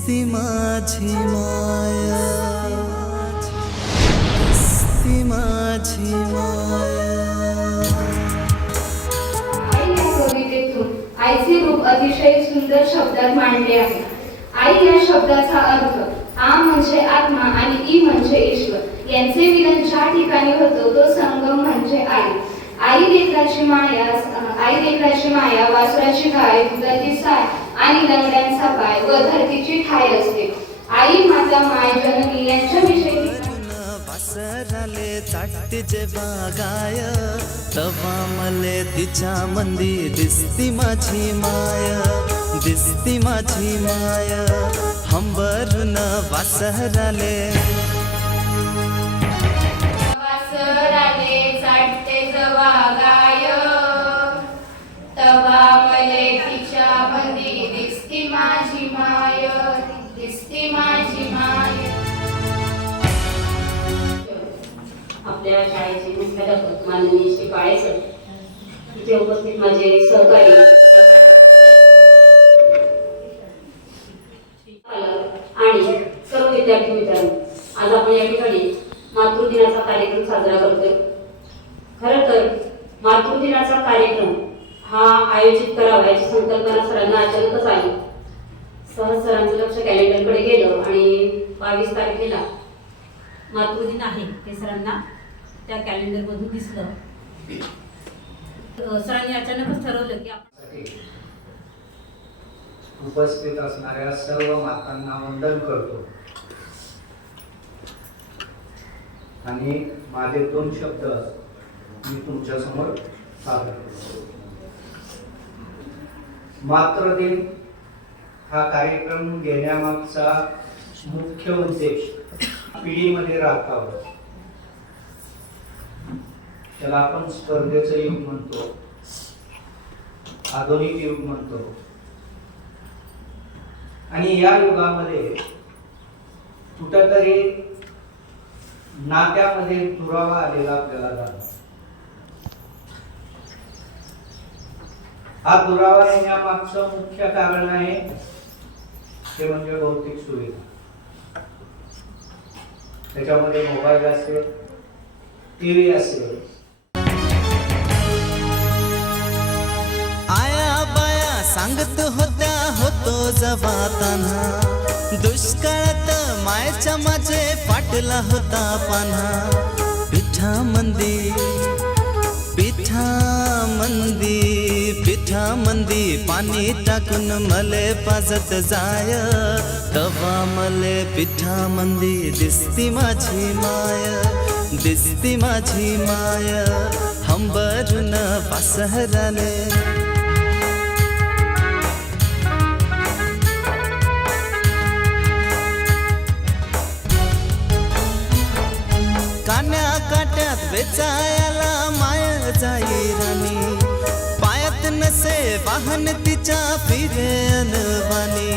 दिसती माझी माया, दिसती माझी माया. आई या कवितेतून आईचे रूप अतिशय सुंदर शब्दात मांडले आहे. आई या शब्दाचा अर्थ आ म्हणजे आत्मा आणि ई म्हणजे ईश्वर यांचे मिलन ज्या ठिकाणी होतो तो संगम म्हणजे आई. आई लेकराची माया वासराची गाय दुधाची साय आणि लंगड्यांचा पाय व धरतीची ठाय असते. आई माता माय जननी यांच्याविषयी वासराले चाटते जेव्हा गाय, तवा मले तिच्या मंदी दिसती माझी माया, दिसती माझी माया. हंबरून वासराले चाटते जवा गाय, तवा मले तिच्या मंदी दिसती माझी माय, दिसती माझी माय. आपल्या शाळेचे मुख्याध्यापक माननीय श्री काळे सर, इथे उपस्थित माझे सहकारी आणि सर्व विद्यार्थी मित्रांनो, आज आपण या ठिकाणी मातृदिनाचा कार्यक्रम साजरा करतोय. खरं तर मातृदिनाचा कार्यक्रम हा आयोजित करावा याची संकल्पना सरांना अचानकच आली. सहज सरांचं लक्ष कॅलेंडरकडे गेलं आणि 22 तारखेला मातृदिन आहे ते सरांना त्या कॅलेंडरमधून दिसलं. सरांनी अचानकच ठरवलं की आपण उपस्थित असणाऱ्या सर्व मातांना वंदन करतो आणि माझे 2 शब्द मी तुमच्या समोर सादर करतो. मातृदिन हा कार्यक्रम घेण्यामागचा मुख्य उद्देश पिढीमध्ये राखावं. त्याला आपण स्पर्धेचं युग म्हणतो, आधुनिक युग म्हणतो. आणि या युगामध्ये कुठंतरी नात्यामध्ये दुरावा आलेला आपल्याला जाणवतो. हा दुरावा येण्यामागचं मुख्य कारण आहे ते म्हणजे भौतिक सुविधा. त्याच्यामध्ये मोबाईल असेल, टीव्ही असेल. आया बाया सांगत होत्या होतो जबाताना, दुष्काळात मायच्या माझे फाटला होता पान्हा. पिठा मंदी पाणी टाकून मले पाजत जाय, तवा मले पिठा मंदी दिसती माझी माया, दिसती माझी माया. हंबरून वासराले कान्या काट्यात वेचायला माया जाई राणी, पायात नसे वाहन तिच्या फिरे अनवानी.